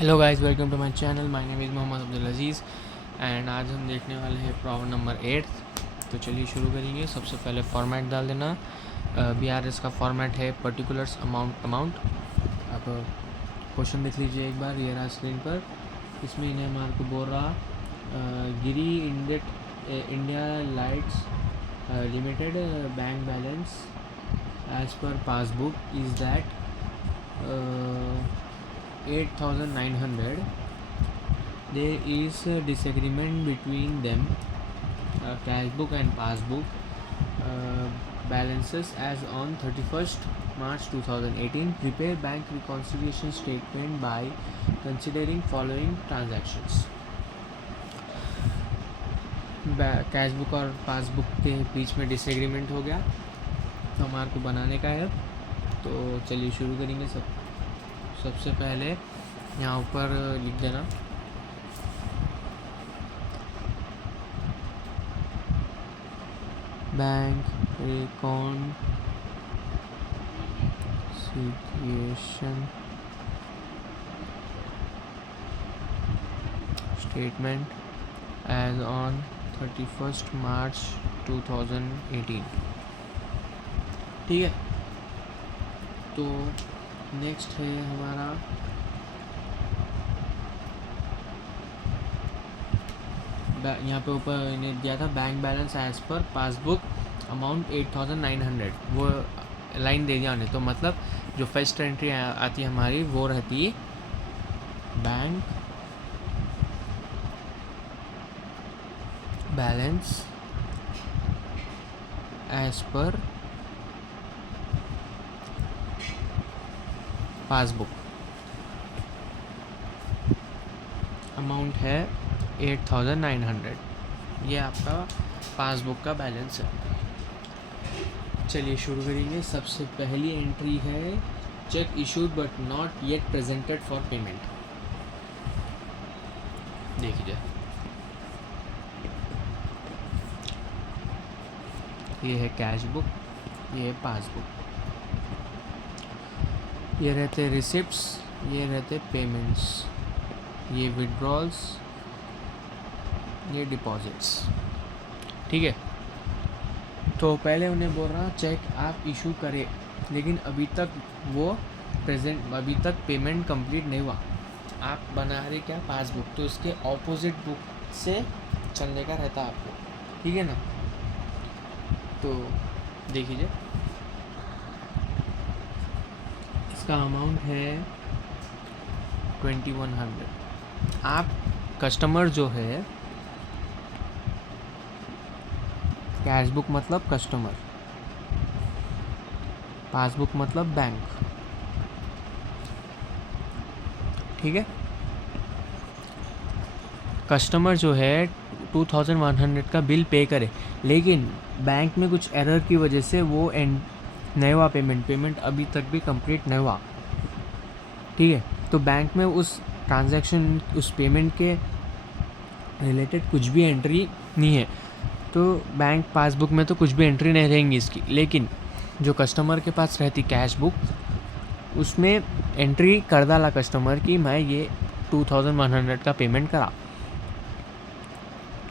Hello guys, welcome to my channel. My name is Mohammad Abdul Aziz and आज हम देखने वाले हैं प्रॉब्लम नंबर 8। तो चलिए शुरू करेंगे। सबसे पहले फॉर्मेट डाल देना। BRS का फॉर्मेट है पर्टिकुलर्स अमाउंट। आप क्वेश्चन देख लीजिए एक बार, ये रहा स्क्रीन पर। इसमें इन्हें हमारे को बोल रहा Giri India lights limited bank balance as per passbook is that 8,900. There is a disagreement between them. Cash book and passbook balances as on 31st March 2018. Prepare bank reconciliation statement by considering following transactions. Cash book और passbook के बीच में disagreement हो गया, तो हमारे को बनाने का है। तो चलिए शुरू करेंगे। सबसे पहले यहाँ ऊपर लिख देना bank reconciliation statement as on 31st March 2018। ठीक है। तो नेक्स्ट है हमारा यहाँ पे ऊपर इन्हें दिया था bank balance as per passbook amount 8,900। वो लाइन दे दिया उन्हें, तो मतलब जो फर्स्ट एंट्री आती है हमारी वो रहती है bank balance as per passbook. Amount है 8,900। ये आपका पासबुक का बैलेंस है। चलिए शुरू करेंगे। सबसे पहली एंट्री है check issued but not yet presented for payment. देखिए, ये है कैश बुक, ये है पासबुक। ये रहते रिसिप्ट्स, ये रहते पेमेंट्स, ये विड्रॉल्स, ये डिपॉजिट्स। ठीक है। तो पहले उन्हें बोल रहा चेक आप इशू करें, लेकिन अभी तक पेमेंट कंप्लीट नहीं हुआ। आप बना रहे क्या पासबुक, तो इसके ऑपोजिट बुक से चलने का रहता आपको। ठीक है ना। तो देखिए, इसका अमाउंट है 2,100। आप कस्टमर जो है, कैश बुक मतलब कस्टमर, पासबुक मतलब बैंक। ठीक है। कस्टमर जो है 2,100 का बिल पे करे, लेकिन बैंक में कुछ एरर की वजह से वो नहीं हुआ पेमेंट अभी तक भी कंप्लीट नहीं हुआ। ठीक है। तो बैंक में उस ट्रांजैक्शन, उस पेमेंट के रिलेटेड कुछ भी एंट्री नहीं है। तो बैंक पासबुक में तो कुछ भी एंट्री नहीं रहेंगी इसकी, लेकिन जो कस्टमर के पास रहती कैश बुक, उसमें एंट्री कर डाला कस्टमर की मैं ये 2,100 का पेमेंट करा।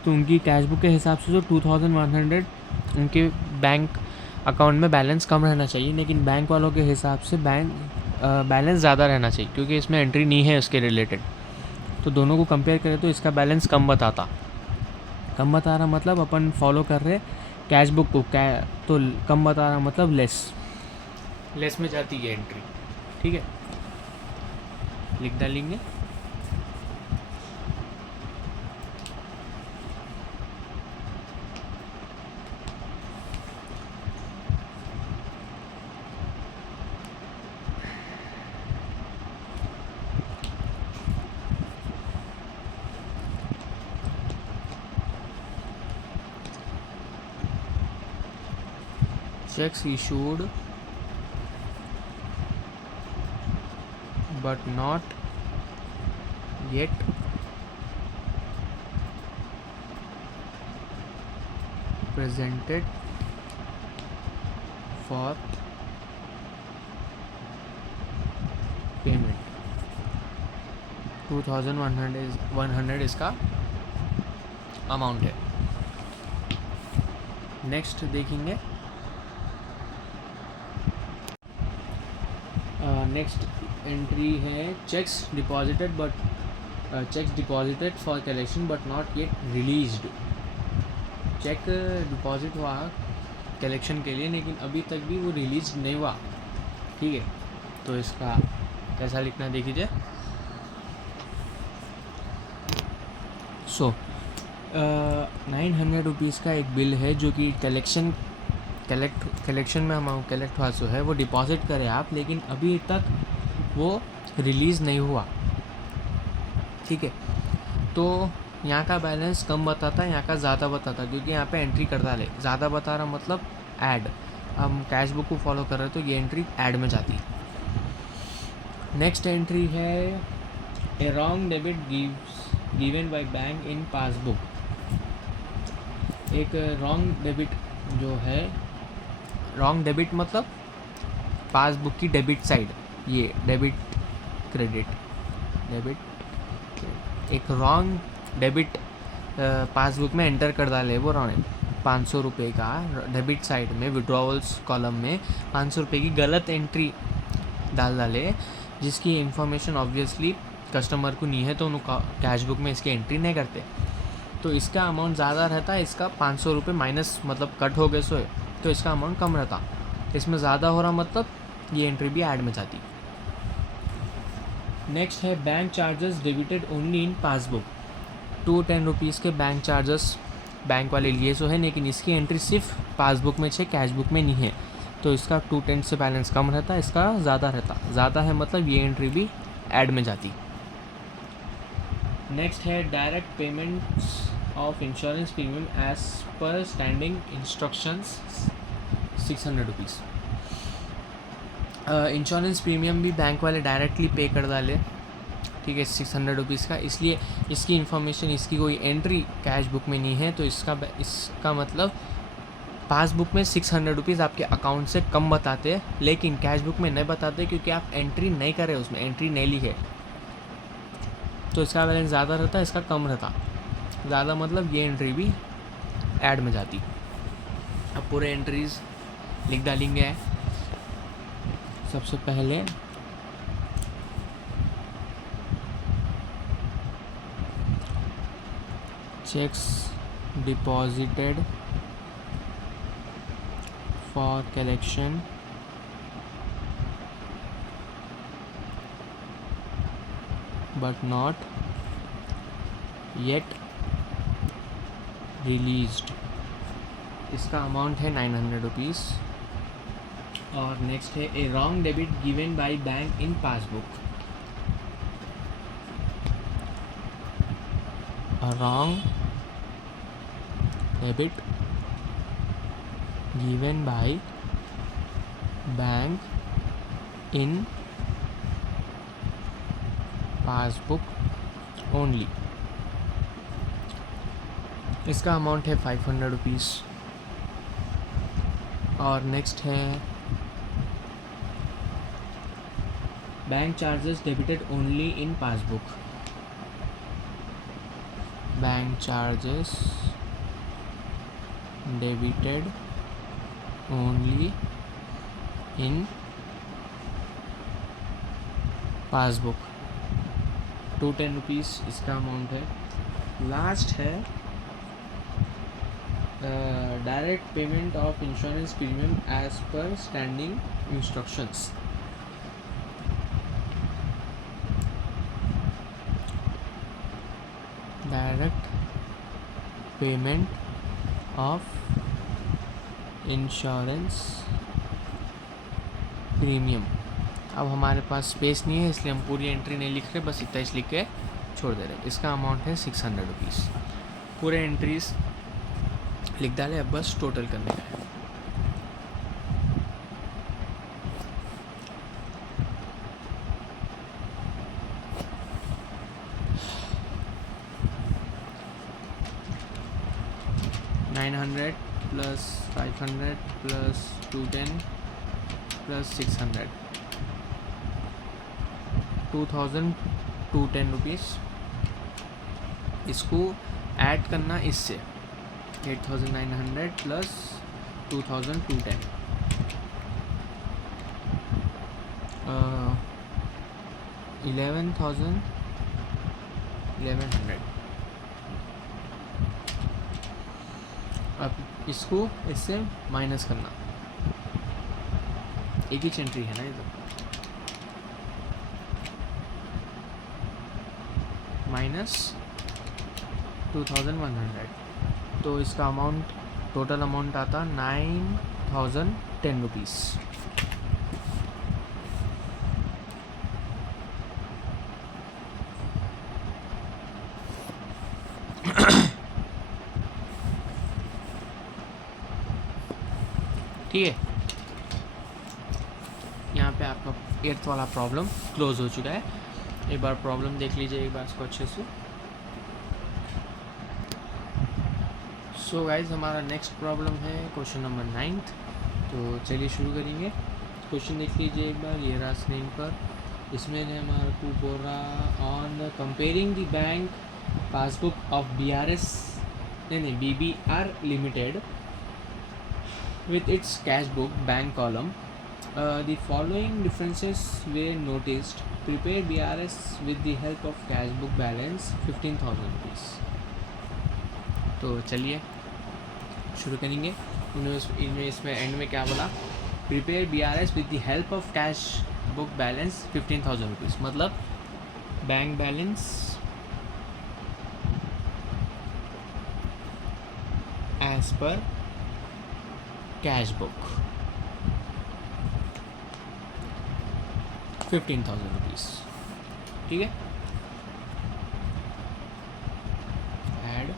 तो उनकी कैश बुक के हिसाब से जो 2,100 उनके बैंक अकाउंट में बैलेंस कम रहना चाहिए, लेकिन बैंक वालों के हिसाब से बैलेंस ज़्यादा रहना चाहिए, क्योंकि इसमें एंट्री नहीं है उसके रिलेटेड। तो दोनों को कंपेयर करें तो इसका बैलेंस कम बता रहा, मतलब अपन फॉलो कर रहे कैश बुक को, तो कम बता रहा मतलब लेस में जाती है एंट्री। ठीक है। लिख डालेंगे checks issued but not yet presented for payment। 2100 इसका अमाउंट है। नेक्स्ट देखेंगे, नेक्स्ट एंट्री है cheques deposited for collection but not yet released. Cheque deposit हुआ कलेक्शन के लिए लेकिन अभी तक भी वो रिलीज नहीं हुआ। ठीक है, तो इसका कैसा लिखना है देख लीजिए। सो 900 रुपीज़ का एक बिल है जो कि कलेक्शन में अमाउंट कलेक्ट हुआ सो है, वो डिपॉजिट करें आप, लेकिन अभी तक वो रिलीज़ नहीं हुआ। ठीक है, तो यहाँ का बैलेंस कम बताता है, यहाँ का ज़्यादा बताता है, क्योंकि यहाँ पे एंट्री करता है ज़्यादा बता रहा मतलब ऐड। हम कैश बुक को फॉलो कर रहे हैं तो ये एंट्री ऐड में जाती है। नेक्स्ट एंट्री है a wrong debit given by bank in passbook. एक रॉन्ग डेबिट जो है, रॉन्ग डेबिट मतलब पासबुक की डेबिट साइड, ये डेबिट क्रेडिट, एक रॉन्ग डेबिट पासबुक में एंटर कर डाले वो रॉन्ग 500 रुपये का डेबिट साइड में विड्रॉवल्स कॉलम में 500 रुपये की गलत एंट्री डाले, जिसकी इन्फॉर्मेशन ऑब्वियसली कस्टमर को नहीं है, तो उनको कैश बुक में इसकी एंट्री नहीं करते। तो इसका अमाउंट ज़्यादा रहता है, इसका 500 रुपये माइनस मतलब कट हो गए सो, तो इसका अमाउंट कम रहता। इसमें ज़्यादा हो रहा मतलब ये एंट्री भी ऐड में जाती। नेक्स्ट है bank charges debited only in passbook. 210 rupees के बैंक चार्जेस बैंक वाले लिए सो है, लेकिन इसकी एंट्री सिर्फ पासबुक में है, कैश बुक में नहीं है, तो इसका 210 से बैलेंस कम रहता है, इसका ज़्यादा रहता। ज़्यादा है मतलब ये एंट्री भी ऐड में जाती। नेक्स्ट है direct payments of insurance premium as per standing instructions 600 rupees. Insurance premium भी बैंक वाले डायरेक्टली पे कर डाले, ठीक है, 600 रुपीज़ का, इसलिए इसकी इन्फॉर्मेशन, इसकी कोई एंट्री कैश बुक में नहीं है, तो इसका मतलब पासबुक में 600 रुपीज़ आपके अकाउंट से कम बताते हैं, लेकिन कैश बुक में नहीं बताते क्योंकि आप एंट्री नहीं करे, उसमें एंट्री नहीं ली है, तो इसका बैलेंस ज़्यादा रहता है, इसका कम रहता। ज़्यादा मतलब ये एंट्री भी ऐड में जाती। अब पूरे एंट्रीज लिख डालेंगे। सबसे पहले cheques deposited for collection but not yet released, इसका अमाउंट है 900 रुपीज़। और नेक्स्ट है a wrong debit given by bank in passbook. a wrong debit given by bank in passbook only, इसका अमाउंट है 500 रुपीज़। और नेक्स्ट है bank charges debited only in passbook. Bank charges debited only in passbook, 210 rupees इसका amount है। Last है direct payment of insurance premium as per standing instructions. Direct payment of insurance premium. अब हमारे पास space नहीं है इसलिए हम पूरी एंट्री नहीं लिख रहे, बस इतना लिख के छोड़ दे रहे। इसका अमाउंट है 600 रुपीज़। पूरे एंट्रीज लिख डाले, अब बस टोटल करने का है। $900 प्लस 500 प्लस 210 प्लस 600, 2000 ₹210, इसको ऐड करना इससे 8,900 प्लस 2,210, 11,100। अब इसको इससे माइनस करना, एक ही एंट्री है ना ये तो, माइनस 2,100, तो इसका अमाउंट, टोटल अमाउंट आता 9,010 रुपीज़। ठीक है, यहाँ पे आपका 8th वाला प्रॉब्लम क्लोज हो चुका है। एक बार प्रॉब्लम देख लीजिए एक बार इसको अच्छे से। सो गाइज, हमारा नेक्स्ट प्रॉब्लम है क्वेश्चन नंबर 9th। तो चलिए शुरू करेंगे। क्वेश्चन देख लीजिए एक बार, ये रहा स्क्रीन पर। इसमें हमारे को बोल रहा on comparing the bank passbook of BBR limited with its cash book bank column, the following differences were noticed. Prepare BRS with the help of cash book balance 15,000 rupees। तो चलिए शुरू करेंगे। इन्होंने इसमें एंड में क्या बोला, prepare BRS with the help of cash book balance 15,000 rupees, मतलब bank balance as per cash book 15,000 rupees. ठीक है, ऐड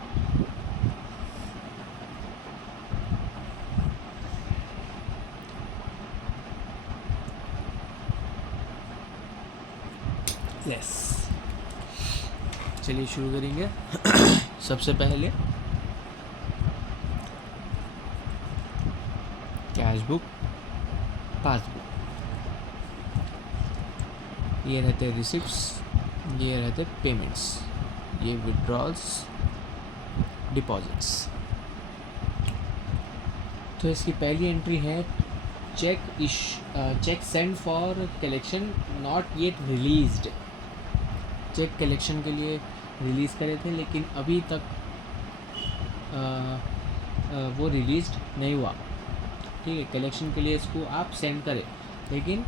लेस। चलिए शुरू करेंगे। सबसे पहले कैश बुक, पासबुक, ये रहते रिसिप्ट्स, ये रहते पेमेंट्स, ये विड्रॉल्स, डिपॉजिट्स। तो इसकी पहली एंट्री है cheque sent for collection not yet released. Cheque collection के लिए रिलीज़ करे थे लेकिन अभी तक वो रिलीज़ नहीं हुआ। ठीक है, कलेक्शन के लिए इसको आप सेंड करें लेकिन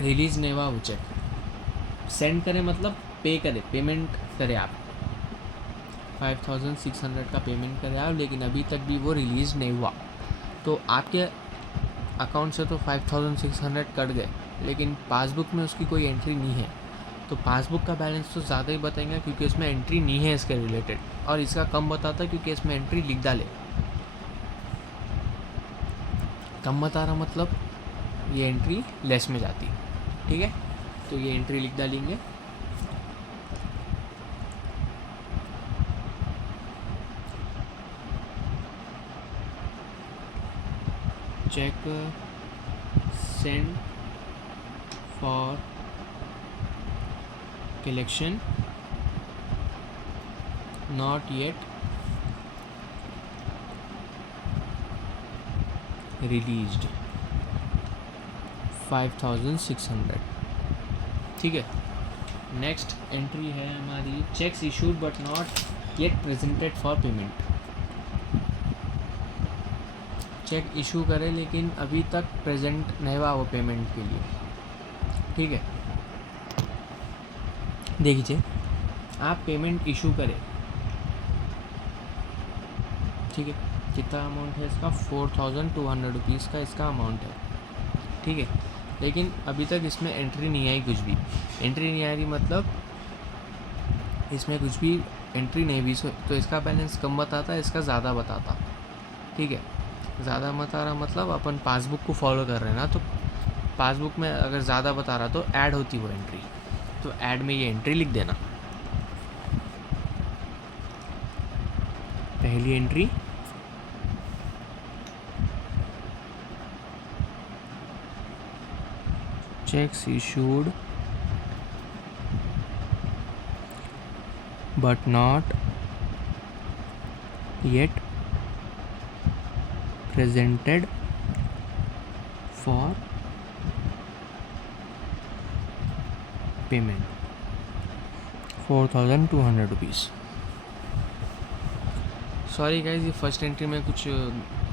रिलीज़ नहीं हुआ वो चेक। सेंड करें मतलब पे करें, पेमेंट करें आप 5,600 का पेमेंट करें आप, लेकिन अभी तक भी वो रिलीज़ नहीं हुआ। तो आपके अकाउंट से तो 5,600 कट गए, लेकिन पासबुक में उसकी कोई एंट्री नहीं है। तो पासबुक का बैलेंस तो ज़्यादा ही बताएंगे क्योंकि इसमें एंट्री नहीं है इसके रिलेटेड, और इसका कम बताता है क्योंकि इसमें एंट्री लिख डाले। कम बता रहा मतलब ये एंट्री लेस में जाती। ठीक है, तो ये एंट्री लिख डालेंगे। Cheque sent for collection not yet released 5,600। ठीक है, नेक्स्ट एंट्री है हमारी cheques issued but not yet presented for payment. Cheque issue करे लेकिन अभी तक प्रेजेंट नहीं हुआ वो पेमेंट के लिए। ठीक है, देखिए आप पेमेंट इशू करें। ठीक है, कितना अमाउंट है इसका, 4,200 रुपीज़ का इसका अमाउंट है। ठीक है, लेकिन अभी तक इसमें एंट्री नहीं आई, कुछ भी एंट्री नहीं आ रही, मतलब इसमें कुछ भी एंट्री नहीं हुई। तो इसका बैलेंस कम बताता है, इसका ज़्यादा बताता। ठीक है, ज़्यादा बता रहा मतलब अपन पासबुक को फॉलो कर रहे हैं ना, तो पासबुक में अगर ज़्यादा बता रहा तो ऐड होती वो एंट्री, तो ऐड में ये एंट्री लिख देना। पहली entry cheques issued but not yet presented for payment, 4,200 rupees. Sorry guys, ये फर्स्ट एंट्री में कुछ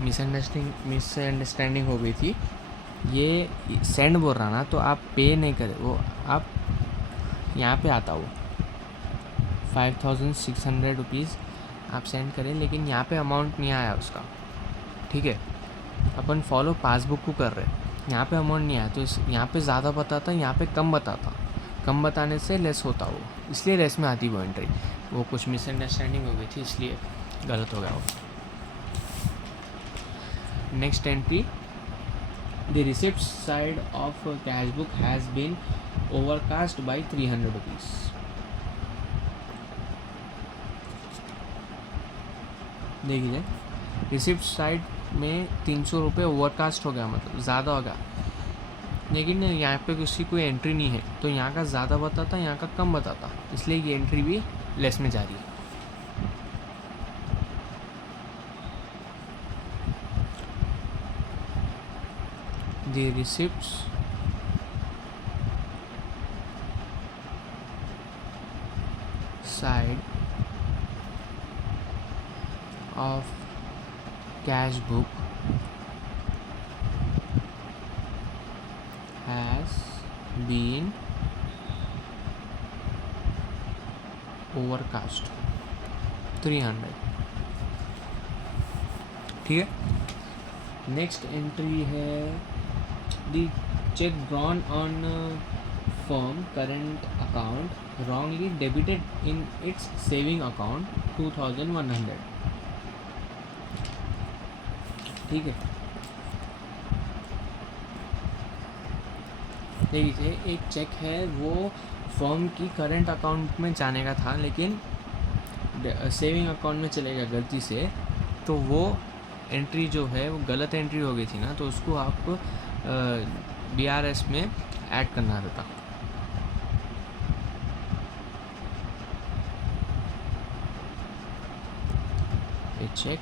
मिसअंडरस्टैंडिंग हो गई थी। ये सेंड बोल रहा ना, तो आप पे नहीं करें, वो आप यहाँ पे आता वो 5,600 रुपीज़ आप सेंड करें, लेकिन यहाँ पे अमाउंट नहीं आया उसका। ठीक है, अपन फॉलो पासबुक को कर रहे, यहाँ पे अमाउंट नहीं आया, तो यहाँ पे ज़्यादा बताता, यहाँ पे कम बताता, कम बताने से लेस होता वो, इसलिए लेस में आती वो एंट्री। वो कुछ मिसअंडरस्टैंडिंग हो गई थी, इसलिए गलत हो गया वो। Next entry, the receipt side of cash book has been overcast by 300 rupees. देखिए, रिसिप्ट साइड में 300 रुपये ओवरकास्ट हो गया, मतलब ज़्यादा हो गया, लेकिन यहाँ पे किसी कोई एंट्री नहीं है, तो यहाँ का ज़्यादा बताता, यहाँ का कम बताता, इसलिए ये एंट्री भी लेस में जा रही है। The receipts side of cash book has been overcast 300। ठीक है, नेक्स्ट एंट्री है the check drawn on firm current account wrongly debited in its saving account 2,100। ठीक है, देखिए एक चेक है, वो फर्म की करंट अकाउंट में जाने का था, लेकिन सेविंग अकाउंट में चले गया गलती से, तो वो एंट्री जो है वो गलत एंट्री हो गई थी ना, तो उसको आपको BRS में ऐड करना रहता। A check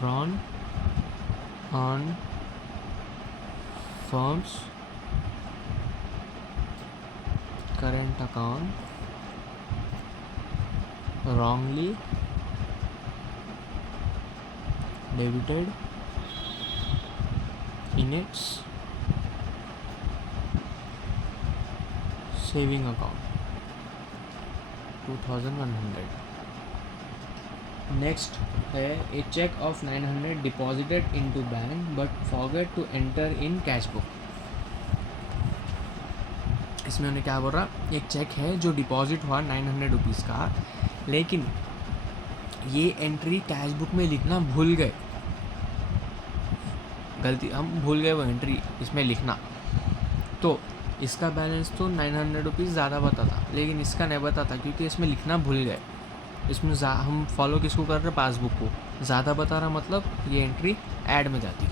drawn on firm's current account wrongly debited in its saving account 2,100। Next है, a cheque of 900 deposited into bank but forget to enter in cash book. इसमें उन्हें क्या बोल रहा, एक चेक है जो डिपॉजिट हुआ 900 रुपीज़ का, लेकिन ये एंट्री कैश बुक में लिखना भूल गए, गलती हम भूल गए वो एंट्री इसमें लिखना, तो इसका बैलेंस तो 900 रुपीज़ ज़्यादा बताता, लेकिन इसका नहीं बताता क्योंकि इसमें लिखना भूल गए। इसमें हम फॉलो किसको कर रहे, पासबुक को, ज़्यादा बता रहा मतलब ये एंट्री ऐड में जाती।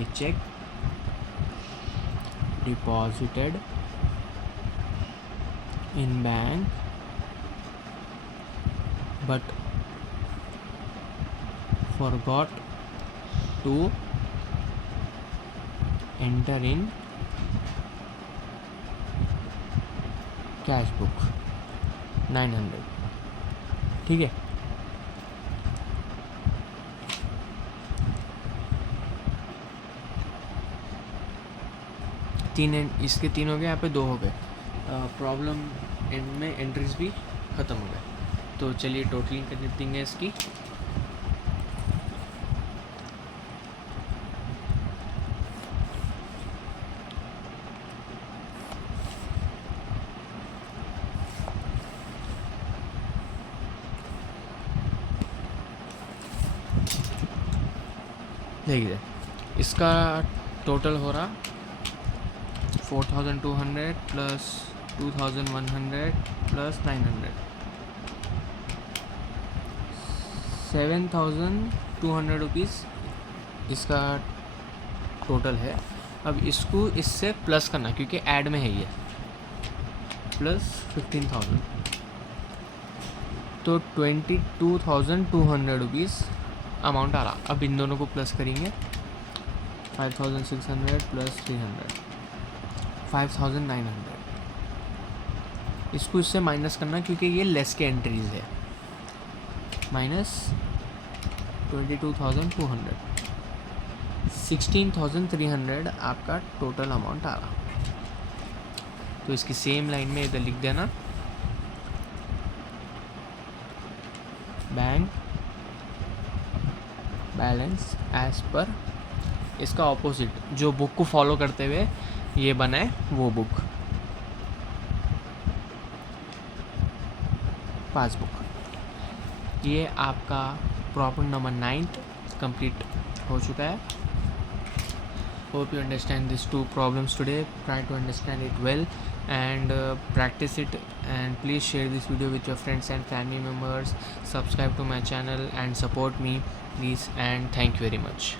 A cheque deposited in bank but forgot to enter in cash book 900। ठीक है, इसके 3 हो गए, यहाँ पे 2 हो गए, प्रॉब्लम एंड में एंट्रीज भी ख़त्म हो गए। तो चलिए टोटलिंग कर देंगे इसकी। देखिए इसका टोटल हो रहा 4,200 प्लस 2,100 प्लस 900, 7,200 रुपीज़ इसका टोटल है। अब इसको इससे प्लस करना क्योंकि ऐड में है ये, प्लस 15,000 तो 22,200 रुपीज़ अमाउंट आ रहा। अब इन दोनों को प्लस करेंगे, 5,600 प्लस 300 5,900। इसको इससे माइनस करना क्योंकि ये लेस के एंट्रीज है, माइनस 22,200 16,300 आपका टोटल अमाउंट आ रहा। तो इसकी सेम लाइन में इधर लिख देना, बैंक बैलेंस एज पर इसका ऑपोजिट जो बुक को फॉलो करते हुए ये बनाए वो बुक, पासबुक। ये आपका प्रॉब्लम नंबर 9 कंप्लीट हो चुका है। Hope you understand these two problems today. Try to understand it well and practice it, and please share this video with your friends and family members. Subscribe to my channel and support me please, and thank you very much.